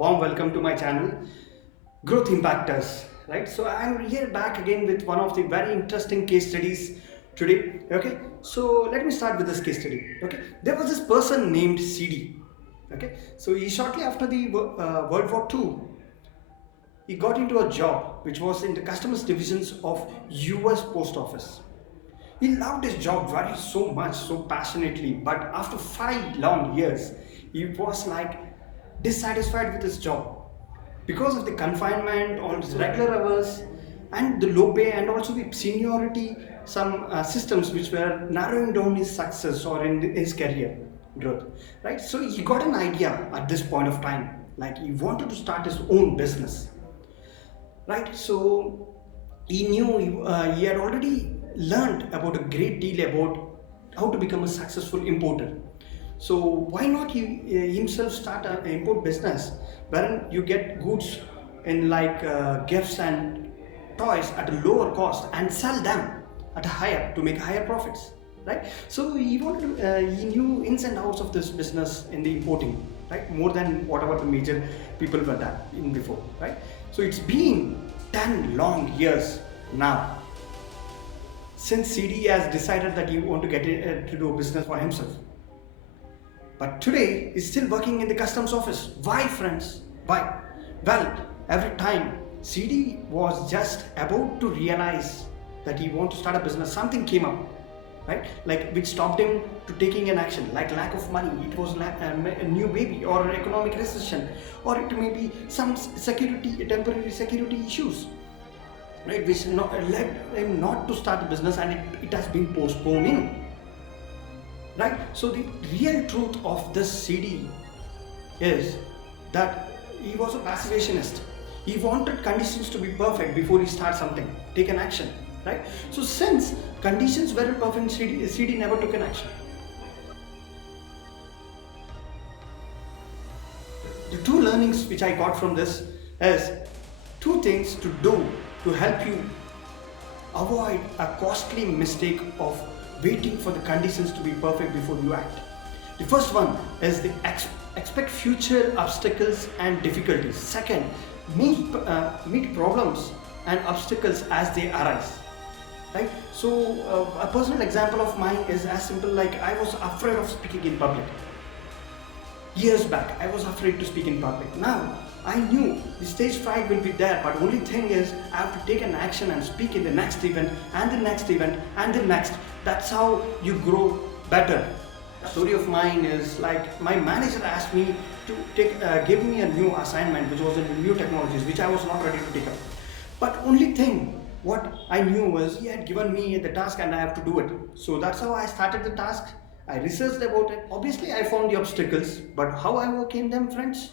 warm welcome to my channel, Growth Impactors. Right, so I'm here back again with one of the very interesting case studies today. Okay, so let me start with this case study. Okay, there was this person named CD. Okay, so he shortly after the World War II, he got into a job which was in the customs divisions of US Post Office. He loved his job very so much, so passionately, but after 5 long years, he was like dissatisfied with his job because of the confinement on his regular hours and the low pay and also the seniority, some systems which were narrowing down his success or in his career growth, right? So he got an idea at this point of time, like he wanted to start his own business, right? So he knew he had already learned about a great deal about how to become a successful importer. So why not he himself start an import business wherein you get goods in like gifts and toys at a lower cost and sell them at a higher to make higher profits, right? So he wanted he knew ins and outs of this business in the importing, right, more than whatever the major people were done in before, right? So it's been 10 long years now since CD has decided that he want to get to do a business for himself. But today he's still working in the customs office. Why, friends? Why? Well, every time CD was just about to realize that he want to start a business, something came up, right? Like which stopped him to taking an action, like lack of money. It was a new baby or economic recession, or it may be some temporary security issues, right, which led him not to start the business, and it has been postponing, right? So the real truth of this CD is that he was a passivationist. He wanted conditions to be perfect before he starts something, take an action, right? So since conditions were perfect, CD never took an action. The two learnings which I got from this is two things to do to help you avoid a costly mistake of waiting for the conditions to be perfect before you act. The first one is the expect future obstacles and difficulties. Second, meet problems and obstacles as they arise. Right? So a personal example of mine is as simple like I was afraid of speaking in public. Years back, I was afraid to speak in public. Now, I knew the stage fright will be there, but only thing is I have to take an action and speak in the next event and the next event and the next. That's how you grow better. A story of mine is like my manager asked me to give me a new assignment which was in new technologies which I was not ready to take up. But only thing what I knew was he had given me the task and I have to do it. So that's how I started the task. I researched about it. Obviously I found the obstacles, but how I overcame them, friends?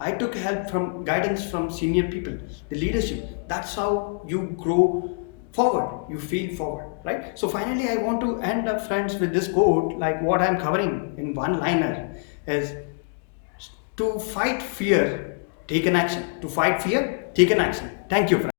I took help from guidance from senior people, the leadership. That's how you grow forward, you feel forward, right? So finally I want to end up, friends, with this quote, like what I'm covering in one liner is to fight fear, take an action. To fight fear, take an action. Thank you, friends.